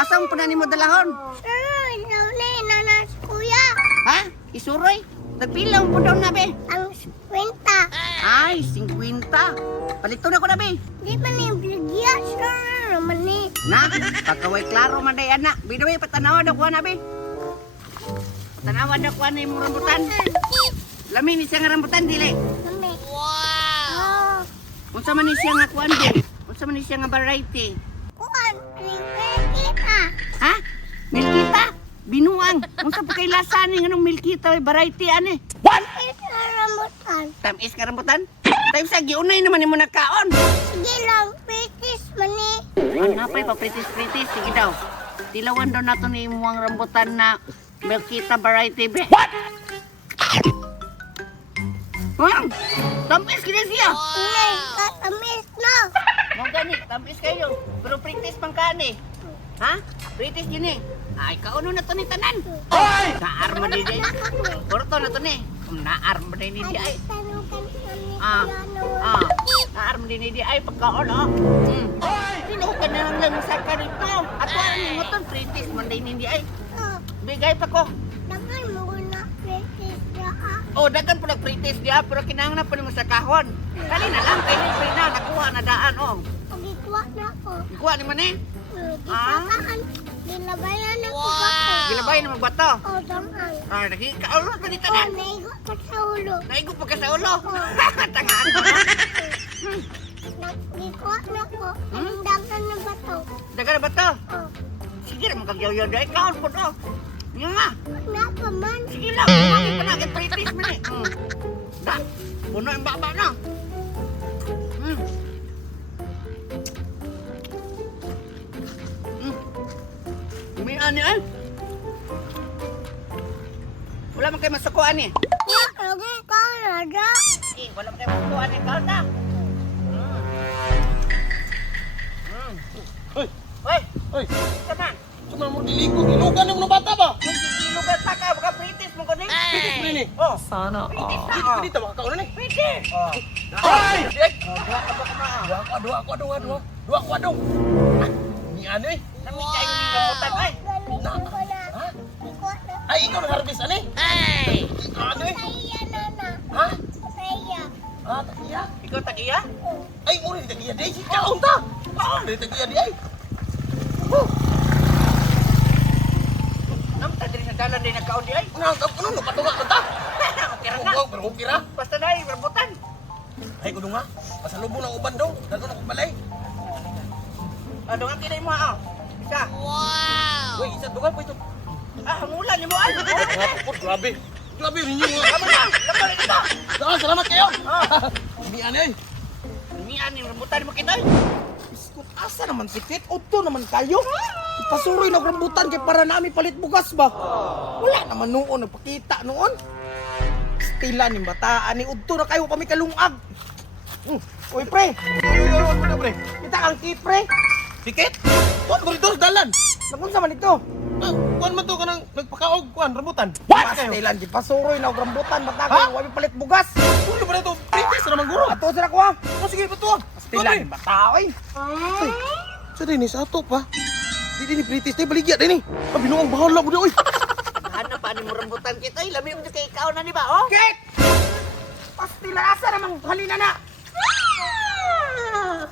Asa mo pa na nimo dalahon? Nanas kuya. Ha? Isuroy? Nagpila mo po daw na, be? Ang kwenta. Ay, 50. Palito na ko na, be. Di ba ni bligya? Sure naman ni. Na, pagkaway klaro man day, anak. Bidaway, patanawa daw ko na, be. Patanawa daw ko na yung rambutan. Lami ni siya nga rambutan, dili. Mami. Wow. Unsa man ni siya nga kuan, be? Unsa man ni siya nga variety? Kuan, kita. Ha? Milkita? Binuang. Unsa pa kay lasa ni nganong milkita variety ani? What? Ito rambutan. Tamis ka rambutan? Tayo sa giunay naman nimo nagkaon. Sige lang, pitis mani. Napay pa pritis-pritis sige daw. Dilawan daw nato ni imuang rambutan na milkita variety be. What? Tamis kini siya. Inay, katamis na. Mo gani, tamis kayo. Pero pritis pang kani. Ha? Pritis gini. Ay, kauno na to ni tanan. Hoy! Naar mo di ay. Porto na to ni. Naar mo di ni ay. Naar mo di ni ay pagkaon oh. Sino ka na lang sa karito? Ato ang moton pritis mo di ni ay. Bigay pa ko. Dagan mo na pitis na. Oh, dagan po nag-pritis dia pero kinahanglan po nimo sa kahon. Kali na lang kay ni na nakuha na daan oh. Pagikuha na ko. Kuha ni man eh. Gisakaan. Ginabayan ako bato. Gilabay na magbato. O, daman. Ah, lagi kaulo pa ni O, tanan. naigo ka sa ulo. Naigo pa ka sa ulo. Tangaan mo. Nagikuha na ko. Ang dagan na bato. Dagan na ba to? O, Sige na magkagyaw-yaw dahil kaon po to. Nga nga. na pa man. Sige lang. Lagi pa lagi pritis man eh. Da. Puno yung baba na. Umian niya eh. Wala man kayo masukuan eh. Ya, lagi ka na da. Wala man kayo masukuan eh. Kaon na. Hoy, Hoy. hoy. Sama. Cuma mo diligo, dilugan ng mga bata ba? Lugar pa ka. Baka pritis mo ko ni. Pitis mo ni. Oh. Sana Pritis all. na. Dito, dito ba kaon ni? Pritis. Oh. Hoy! Dua ka ba kumaan? Dua ko adong. Ni ano eh? Nami kayo ni gamutan ay. Galing ko na. Ikuha na. Ay, ikaw nag-harvest ano eh? Ano eh? Kaya na na. Ha? Kaya. Ah, takiya? Ikaw tagiya? Ay, muna di takiya di ay. Si kaon ta. Kaon di takiya di ay. Nam ta diri sa dalan din nagkaon di ay. Ano, patunga ka ta? Kira na. Pero kira. Basta na ay rambutan. Ay, kudong nga. Pasalubong ng uban daw. Dalo na kong balay. Ano nga kinay mo ah? Isa. Uy, isa dugan po ito. Ah, hangulan ni mo ay. Grabe. Grabe, ninyo nga. Tama na. Laban ito. Salamat kayo. Ni ano eh? Mian ni rambutan mo kita ay. Iskut, asa naman sikit? Uto naman kayo. Ipasuroy na rambutan kay para namin palit bugas ba? Wala naman noon, nagpakita noon. Stila ni bataan ni Udto na kayo kami kalungag. Uy pre, uy, pre. Kita ang kit pre. Sikit? Tuan ko rito sa dalan. Nakunsa man ito? Kuan man to ka nang nagpakaog kuan rambutan. What? Stilan di pasuroy na og rambutan batagan wa palit bugas. Ulo ba to? Pritis ra man guro. Ato sira ko ha. Oh sige pato. Stilan bata oy. Sa din sa ato pa. Di ni pritis tay baligya din ni. Binuang bahala mo di oy. Ano pa ni mo rambutan kita ay. Lami mo kay ikaw na ni ba oh? Kit! Pastila asa namang halina na.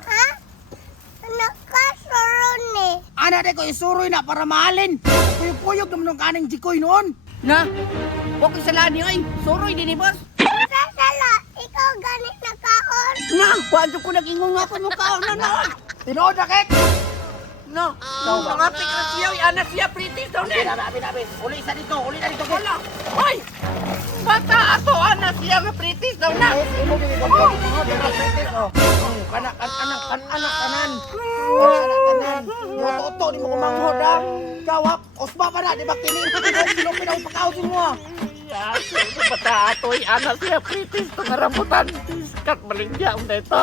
Ha? Nakasaron ni. Ana de ko isuroy na para mahalin. Puyog-puyog naman ng kaning jikoy noon. Na. Wa ko sala ni ay. Suroy din ni boss. Sasala, ikaw ganit na kaon. Na, wadyo ko nag-ingon nga po mo kaon na noon. Tinood na kit. No. No, nangapit na siya. Anak siya pritis daw din. Abi. Uli isa dito, uli na dito. Wala. Hoy! Bata ato anak siya nga pritis daw na. Imo din ko. Anak kanan. Oto di mo kumanghod ha. Kawap, osba pa na di ba kini? Sino pinaw pakaw din mo? Bata ato anak siya pritis to nga rambutan. Kat malingya mo na ito.